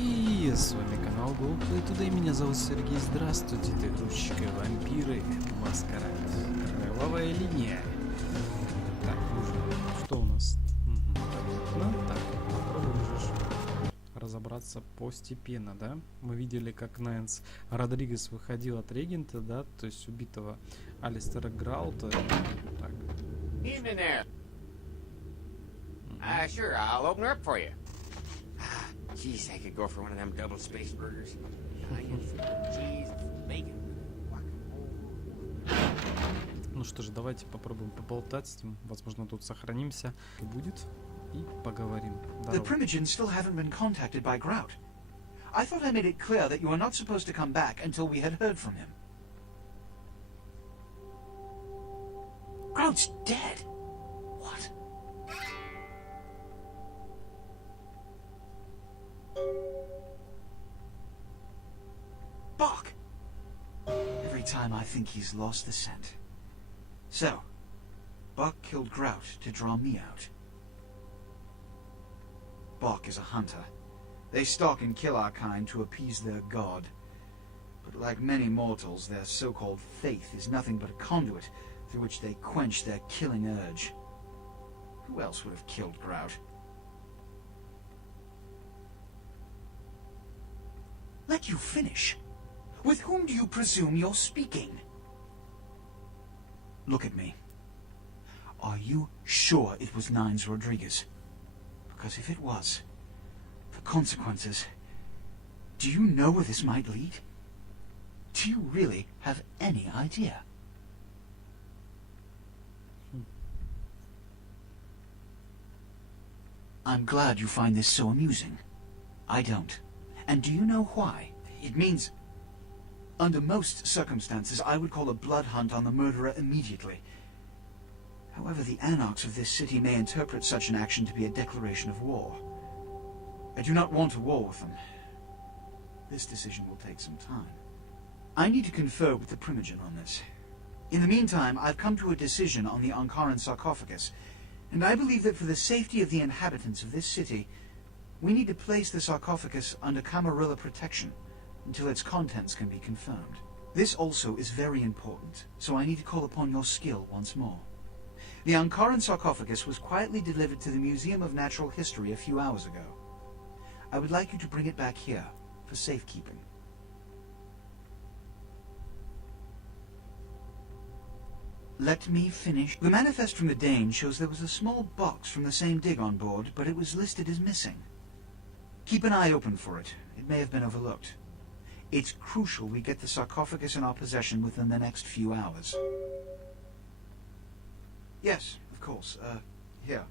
Ребятки, с вами канал Play Today, меня зовут Сергей, здравствуйте, это игрушечка Вампиры.Маскарад. Кровавая линия. Так, что у нас? Ну, так, попробуем же разобраться постепенно, да? Мы видели, как Нэнс Родригес выходил от регента, да, то есть убитого Алистера Граута. Так. Evening there. Sure, I'll open her up for you. Jeez, I could go for one of them double spaced burgers. Cheese, bacon, Ну что же, давайте попробуем поболтать с ним. Возможно, тут сохранимся. Будет. И поговорим. The Primogens still haven't been contacted by Grout. I thought I made it clear that you are not supposed to come back until we had heard from him. Grout's dead. What? Bach! Every time I think he's lost the scent. So, Bach killed Grout to draw me out. Bach is a hunter. They stalk and kill our kind to appease their god. But like many mortals, their so-called faith is nothing but a conduit through which they quench their killing urge. Who else would have killed Grout? Let you finish. With whom do you presume you're speaking? Look at me. Are you sure it was Nines Rodriguez? Because if it was, the consequences... Do you know where this might lead? Do you really have any idea? I'm glad you find this so amusing. I don't. And do you know why? It means... Under most circumstances, I would call a blood hunt on the murderer immediately. However, the anarchs of this city may interpret such an action to be a declaration of war. I do not want a war with them. This decision will take some time. I need to confer with the Primogen on this. In the meantime, I've come to a decision on the Ankaran sarcophagus, and I believe that for the safety of the inhabitants of this city, we need to place the sarcophagus under Camarilla protection until its contents can be confirmed. This also is very important, so I need to call upon your skill once more. The Ankaran sarcophagus was quietly delivered to the Museum of Natural History a few hours ago. I would like you to bring it back here for safekeeping. Let me finish. The manifest from the Dane shows there was a small box from the same dig on board, but it was listed as missing. Keep an eye open for it. It may have been overlooked. It's crucial we get the sarcophagus in our possession within the next few hours. Yes, of course. Here.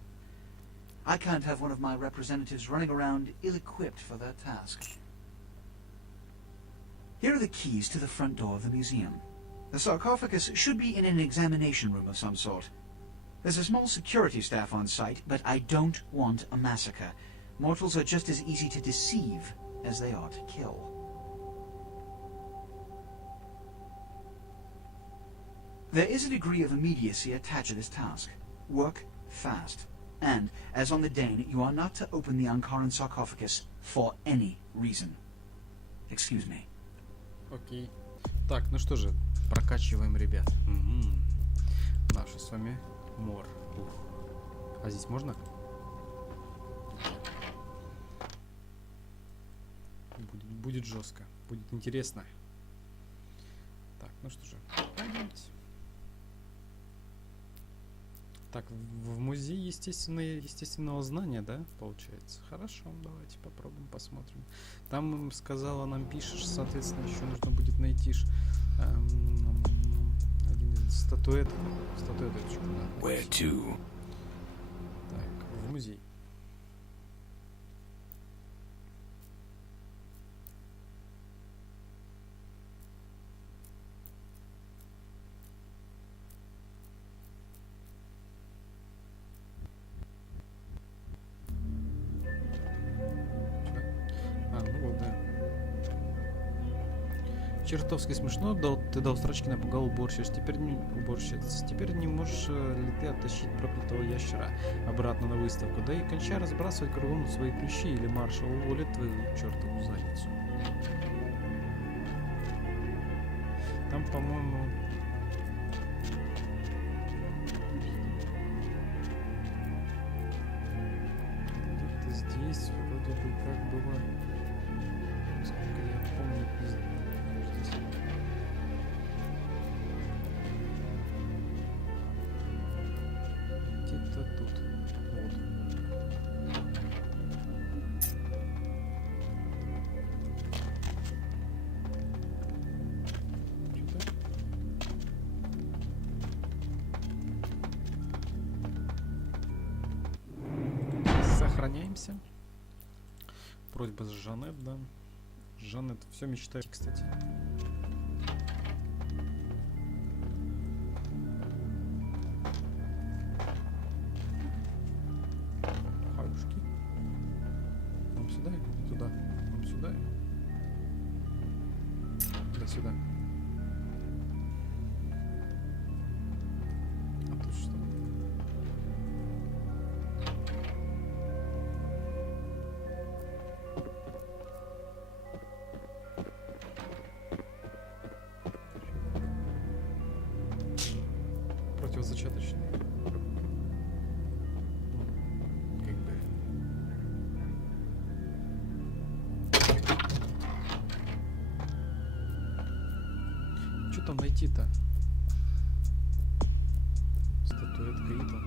I can't have one of my representatives running around ill-equipped for their task. Here are the keys to the front door of the museum. The sarcophagus should be in an examination room of some sort. There's a small security staff on site, but I don't want a massacre. Mortals are just as easy to deceive as they are to kill. There is a degree of immediacy attached to this task. Work fast. And, as on the Dane, you are not to open the Ankaran sarcophagus for any reason. Excuse me. Окей. Так, ну что же, прокачиваем, ребят. Наша с вами мор. А здесь можно? Будет жестко. Будет интересно. Так, ну что же, пойдемте. Так, в музей естественного знания, да, получается? Хорошо, давайте попробуем, посмотрим. Там сказала нам Пишешь, соответственно, еще нужно будет найти один из статуэточку. Да. Where to? Так, в музей. Чертовски смешно, ты дал строчки, напугал уборщиц. Теперь не можешь ли ты оттащить проклятого ящера обратно на выставку? Да и кончай разбрасывать кругом свои ключи, или маршал уволит твою чертову задницу. Там, по-моему... где-то здесь вроде бы как было... Сколько я помню, здесь... где-то тут. Вот. Сохраняемся. Просьба с Жанет, да. Жанет все мечтает, кстати. Хаюшки. Нам сюда или туда? Нам сюда? Да сюда. А тут что? Противозачаточный. Как бы. Что там найти-то? Статуэтка Ита.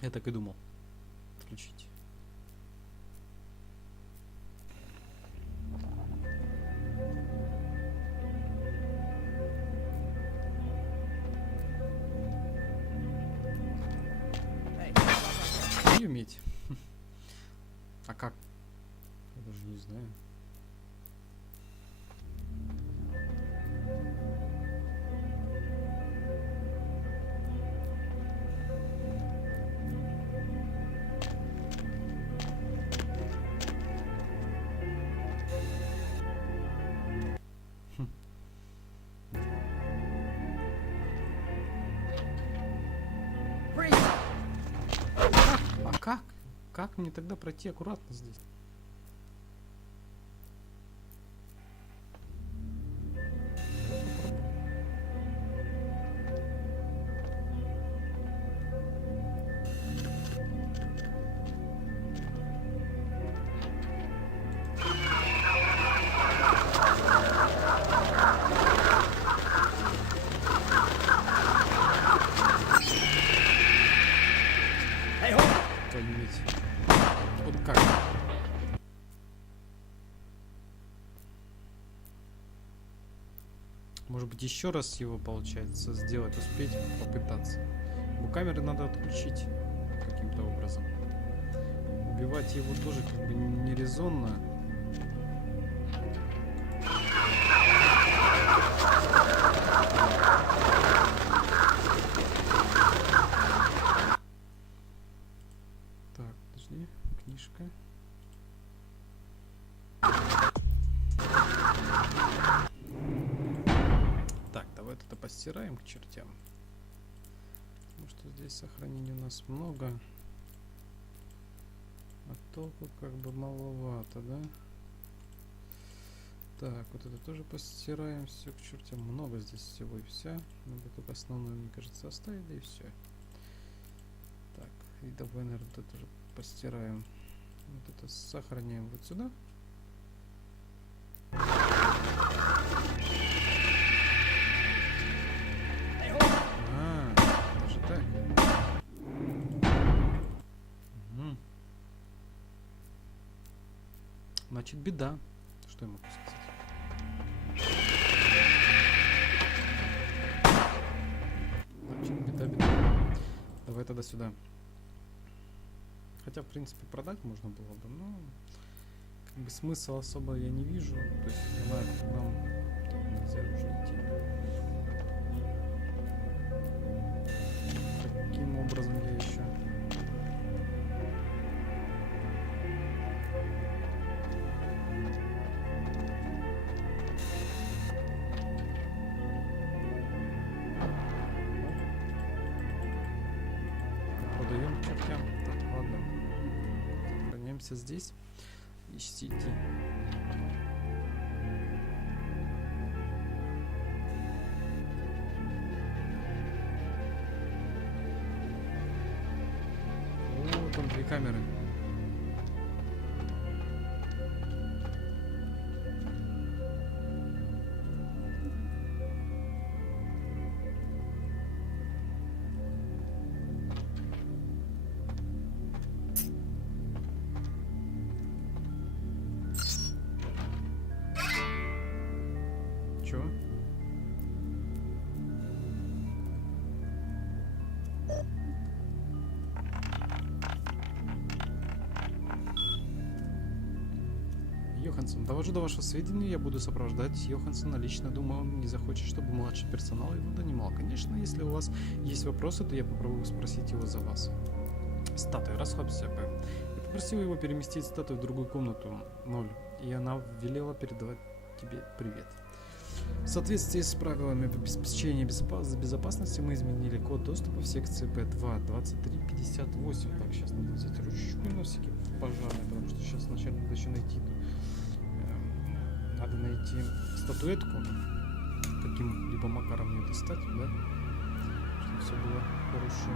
Я так и думал. Включить. Не уметь. А как? Я даже не знаю. А как? Как мне тогда пройти аккуратно здесь? Твою мать. Вот как? Может быть, еще раз его получается сделать, успеть попытаться. Камеры надо отключить каким-то образом. Убивать его тоже как бы не резонно. Так, подожди, книжка. Так, давай это постираем к чертям. Потому что здесь сохранений у нас много. А толку как бы маловато, да? Так, вот это тоже постираем. Все к чертям. Много здесь всего и вся. Надо только основное, мне кажется, оставить, да и все. Так, и давай, наверное, это тоже постираем. Вот это сохраняем вот сюда. Даже так. Угу. Значит, беда. Что я могу сказать? Значит, беда. Давай тогда сюда. Хотя, в принципе, продать можно было бы, но как бы смысла особо я не вижу. То есть нам нельзя уже идти. Каким образом я еще? Продаем чертям. Так, ладно. Сохраняемся здесь. Ищите. О, там 2 камеры. Чё? Йоханссон, довожу до вашего сведения, я буду сопровождать Йоханссона лично. Думаю, он не захочет, чтобы младший персонал его донимал. Конечно, если у вас есть вопросы, то я попробую спросить его за вас. Статуя, расслабься, П. Я попросил его переместить статую в другую комнату, 0, и она велела передавать тебе привет. В соответствии с правилами обеспечения безопасности мы изменили код доступа в секции P2 2358. Так, сейчас надо взять ручечку и носики пожарные, потому что сейчас вначале надо еще найти. Надо найти статуэтку, каким-либо макаром ее достать, да? Чтобы все было хорошо.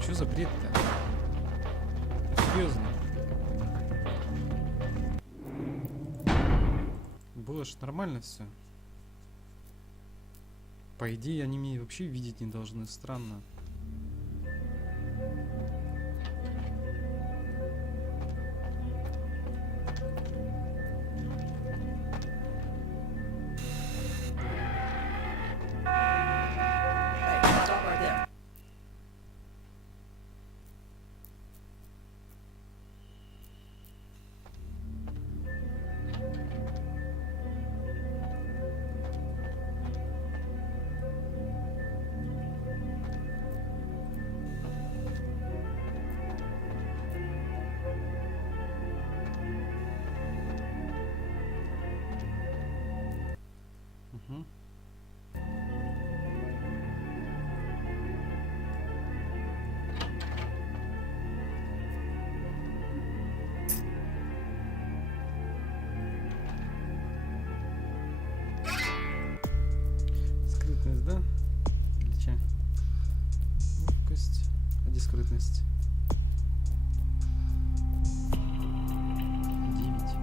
Что за бред-то? Серьезно? Было ж нормально все. По идее, они меня вообще видеть не должны. Странно. Угу. Скрытность, да? Или че? Ловкость. А где скрытность? 9.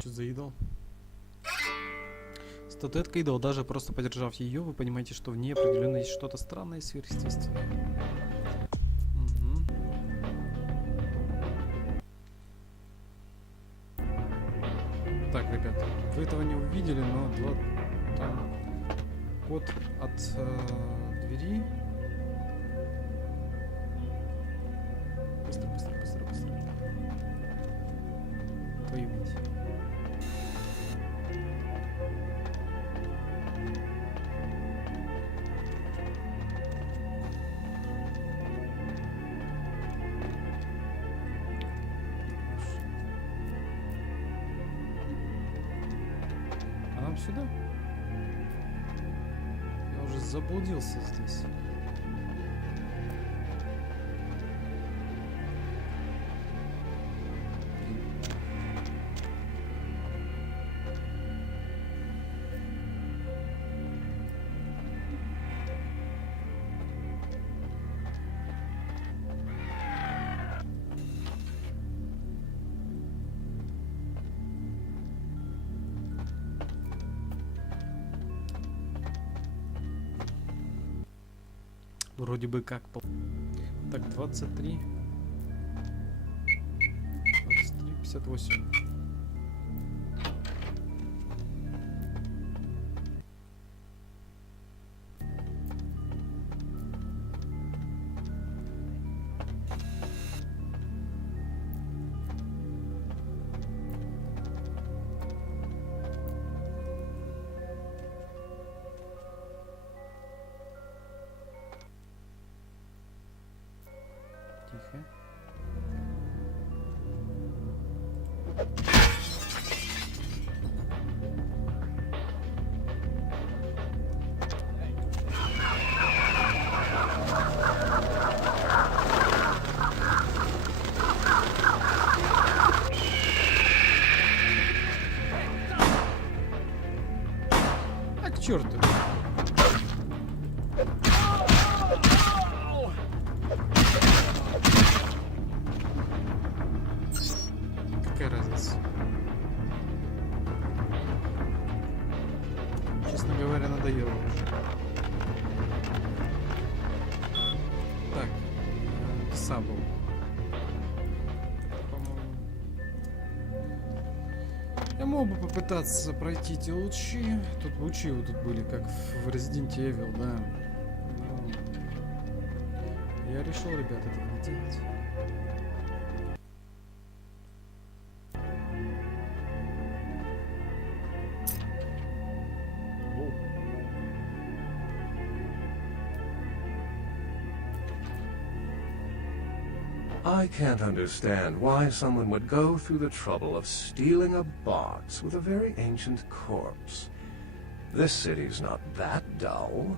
Что за идол? Статуэтка идол. Даже просто подержав ее, вы понимаете, что в ней определенно есть что-то странное и сверхъестественное. Угу. Так, ребят, вы этого не увидели, но там код от двери. Быстро, быстро, быстро, быстро. Твою мать. сюда? Я уже заблудился здесь. Вроде бы как. Так, 23. 23, 58. Тихо. А к черту. Какая разница? Честно говоря, надоело уже. Так, Сабл. По-моему. Я мог бы попытаться пройти эти лучи. Тут лучи вот тут были, как в Resident Evil, да. Но я решил, ребят, этого не делать. I can't understand why someone would go through the trouble of stealing a box with a very ancient corpse. This city's not that dull.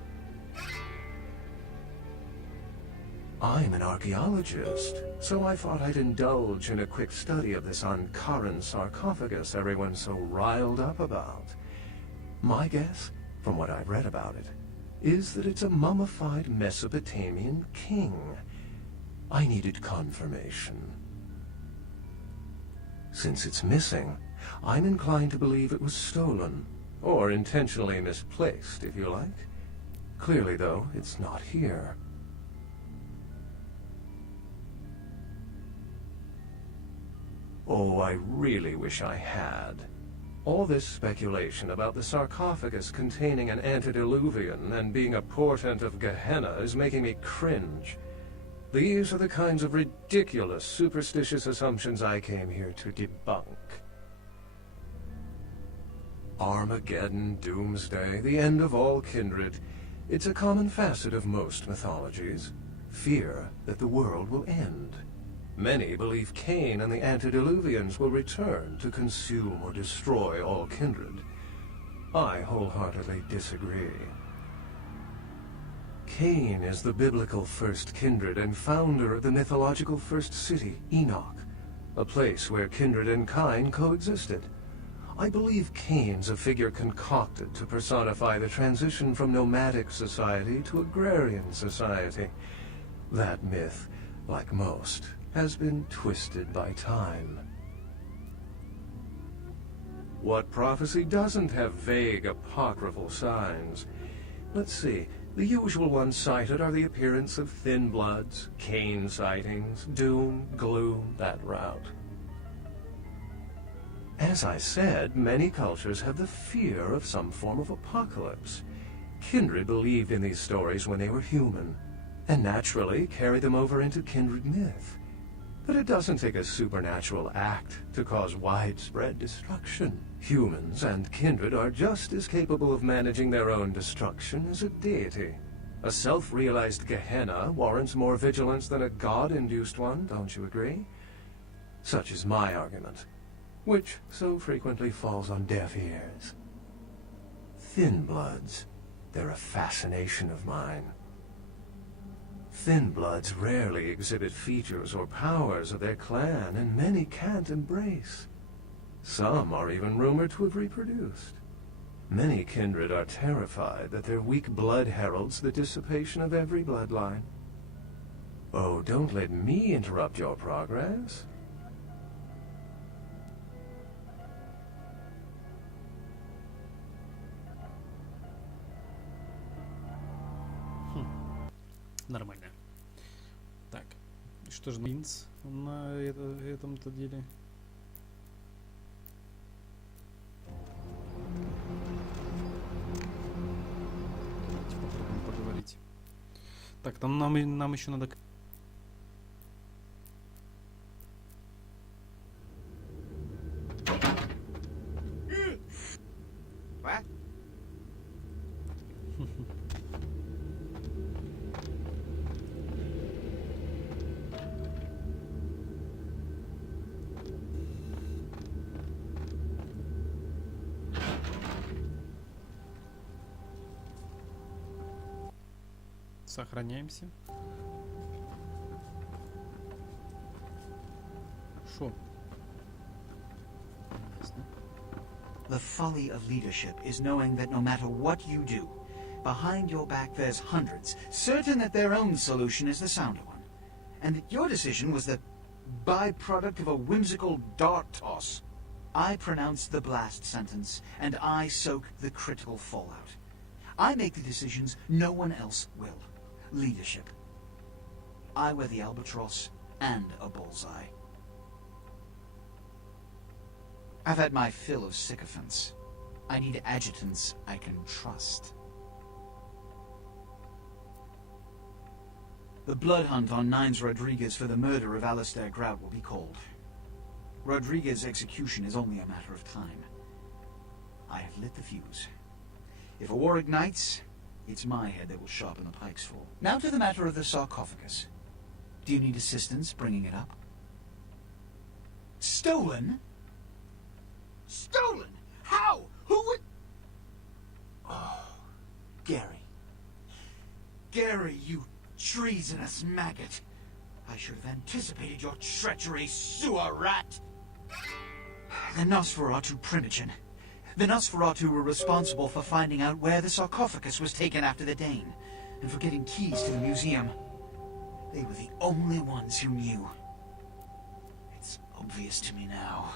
I'm an archaeologist, so I thought I'd indulge in a quick study of this Ankharan sarcophagus everyone's so riled up about. My guess, from what I've read about it, is that it's a mummified Mesopotamian king. I needed confirmation. Since it's missing, I'm inclined to believe it was stolen, or intentionally misplaced, if you like. Clearly, though, it's not here. Oh, I really wish I had. All this speculation about the sarcophagus containing an antediluvian and being a portent of Gehenna is making me cringe. These are the kinds of ridiculous, superstitious assumptions I came here to debunk. Armageddon, Doomsday, the end of all kindred. It's a common facet of most mythologies. Fear that the world will end. Many believe Cain and the antediluvians will return to consume or destroy all kindred. I wholeheartedly disagree. Cain is the biblical first kindred and founder of the mythological first city, Enoch, a place where kindred and kind coexisted. I believe Cain's a figure concocted to personify the transition from nomadic society to agrarian society. That myth, like most, has been twisted by time. What prophecy doesn't have vague apocryphal signs? Let's see. The usual ones cited are the appearance of thin bloods, Cain sightings, doom, gloom, that route. As I said, many cultures have the fear of some form of apocalypse. Kindred believed in these stories when they were human, and naturally carried them over into kindred myth. But it doesn't take a supernatural act to cause widespread destruction. Humans and kindred are just as capable of managing their own destruction as a deity. A self-realized Gehenna warrants more vigilance than a god-induced one, don't you agree? Such is my argument, which so frequently falls on deaf ears. Thin bloods. They're a fascination of mine. Thin bloods rarely exhibit features or powers of their clan, and many can't embrace. Some are even rumored to have reproduced. Many kindred are terrified that their weak blood heralds the dissipation of every bloodline. Oh, don't let me interrupt your progress. Нормально. Так, что же принц на этом-то деле? Давайте попробуем поговорить. Так, там нам еще надо... What? Сохраняемся. Шо? The folly of leadership is knowing that no matter what you do, behind your back there's hundreds, certain that their own solution is the sounder one, and that your decision was the byproduct of a whimsical dart toss. I pronounce the blast sentence, and I soak the critical fallout. I make the decisions, no one else will. Leadership. I wear the albatross and a bullseye. I've had my fill of sycophants. I need adjutants I can trust. The blood hunt on Nines Rodriguez for the murder of Alistair Grout will be called. Rodriguez's execution is only a matter of time. I have lit the fuse. If a war ignites, it's my head that will sharpen the pike's fall. Now to the matter of the sarcophagus. Do you need assistance bringing it up? Stolen? Stolen? How? Who would... Oh, Gary. Gary, you treasonous maggot. I should have anticipated your treachery, sewer rat. The Nosferatu Primogen. The Nosferatu were responsible for finding out where the sarcophagus was taken after the Dane, and for getting keys to the museum. They were the only ones who knew. It's obvious to me now.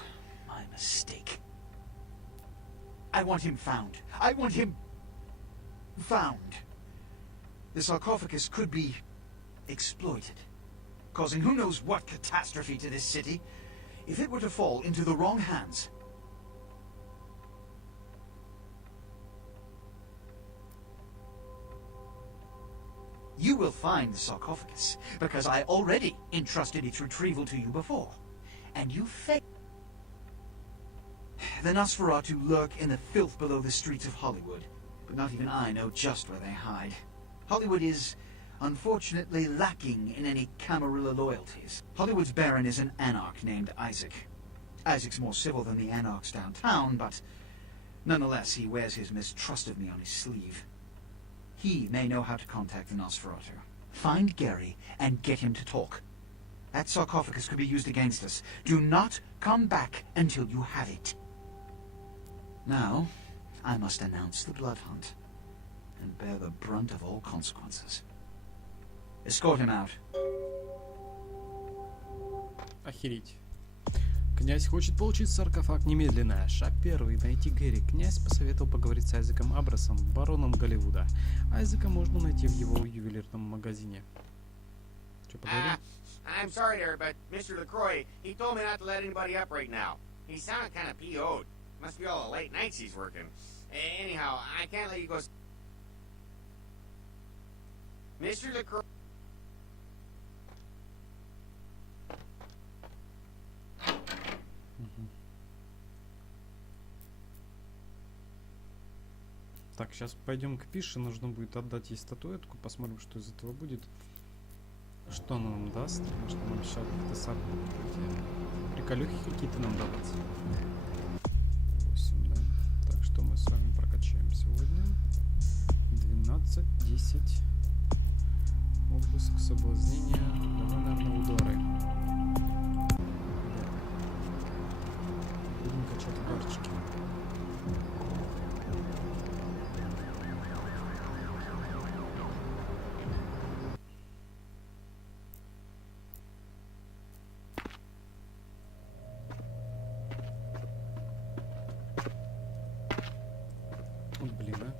My mistake. I want him found. I want him... found. The sarcophagus could be exploited, causing who knows what catastrophe to this city. If it were to fall into the wrong hands... You will find the sarcophagus, because I already entrusted its retrieval to you before. And you failed. The Nosferatu lurk in the filth below the streets of Hollywood, but not even I know just where they hide. Hollywood is, unfortunately, lacking in any Camarilla loyalties. Hollywood's baron is an anarch named Isaac. Isaac's more civil than the anarchs downtown, but nonetheless he wears his mistrust of me on his sleeve. He may know how to contact the Nosferatu. Find Gary and get him to talk. That sarcophagus could be used against us. Do not come back until you have it. Now, I must announce the blood hunt and bear the brunt of all consequences. Escort him out. Охереть. Князь хочет получить саркофаг немедленно. Шаг первый. Найти Гэри. Князь посоветовал поговорить с Айзеком Абрасом, бароном Голливуда. Айзека можно найти в его ювелирном магазине. Че, поговорим? I'm sorry there, but Mr. LaCroix, he told me not to let anybody up right now. He sounded kind of PO'd. Must be all the late nights he's working. Anyhow, I can't let you go... Mr. LaCroix... Так, сейчас пойдем к Пише. Нужно будет отдать ей статуэтку. Посмотрим, что из этого будет. Что она нам даст? Может, нам обещал какие-то приколюхи какие-то нам давать. 8, да. Так, что мы с вами прокачаем. получаем сегодня? 12-10. Обыск, соблазнение. Давай, наверное, удары. Да. Будем качать ударчики. Вот блин, а.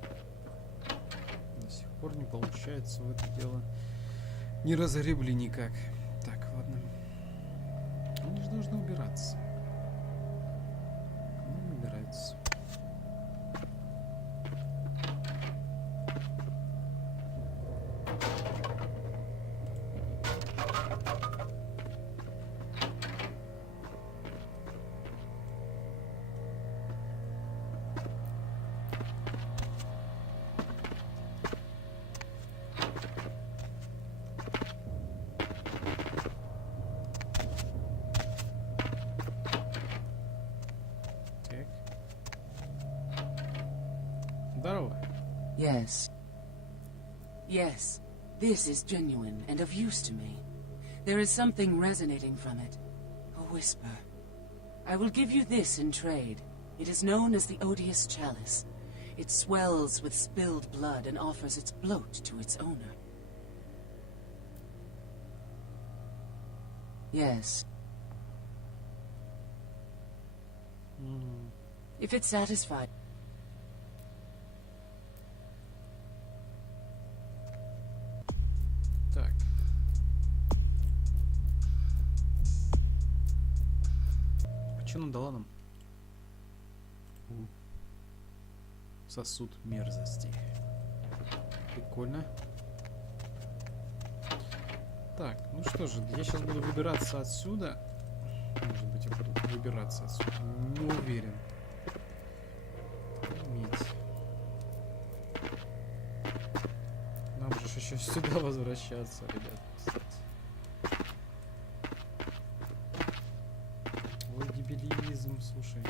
До сих пор не получается в это дело. Не разгребли никак. Так, ладно. Они же должны убираться. Не убираются. Здорово. Yes. Yes, this is genuine and of use to me. There is something resonating from it. A whisper. I will give you this in trade. It is known as the odious chalice. It swells with spilled blood and offers its bloat to its owner. Yes. If it satisfies... Так. А что она дала нам? Сосуд мерзости. Прикольно. Так, ну что же, я сейчас буду выбираться отсюда. Может быть, я буду выбираться отсюда. Не уверен. Медь. Нам же еще сюда возвращаться, ребят, кстати. Ой, дебилизм, слушай.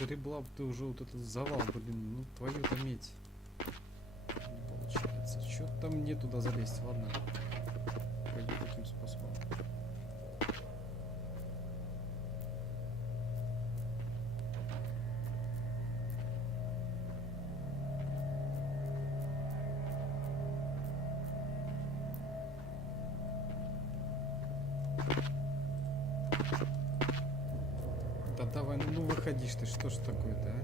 Разребла бы ты уже вот этот завал, блин, ну твою-то медь. Не получается. Чё-то мне туда залезть, ладно. Пойду таким способом. Да давай, ну выходишь ты, что ж такое-то, а?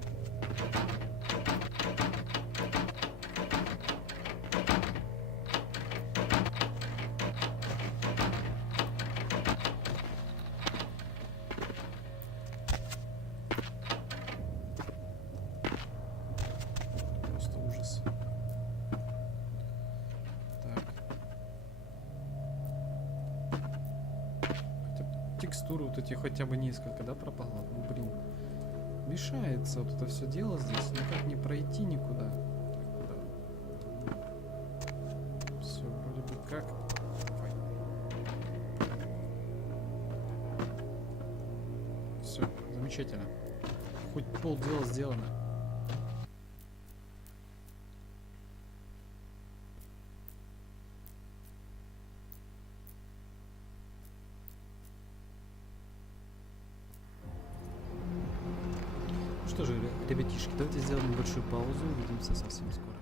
Просто ужас. Так. Текстуры вот эти хотя бы несколько, да, пропало? Ну, блин. Мешается вот это все дело здесь. Никак не пройти никуда. Все, вроде бы как. Все, замечательно. Хоть полдела сделано. Что же, ребятишки, давайте сделаем небольшую паузу. Увидимся совсем скоро.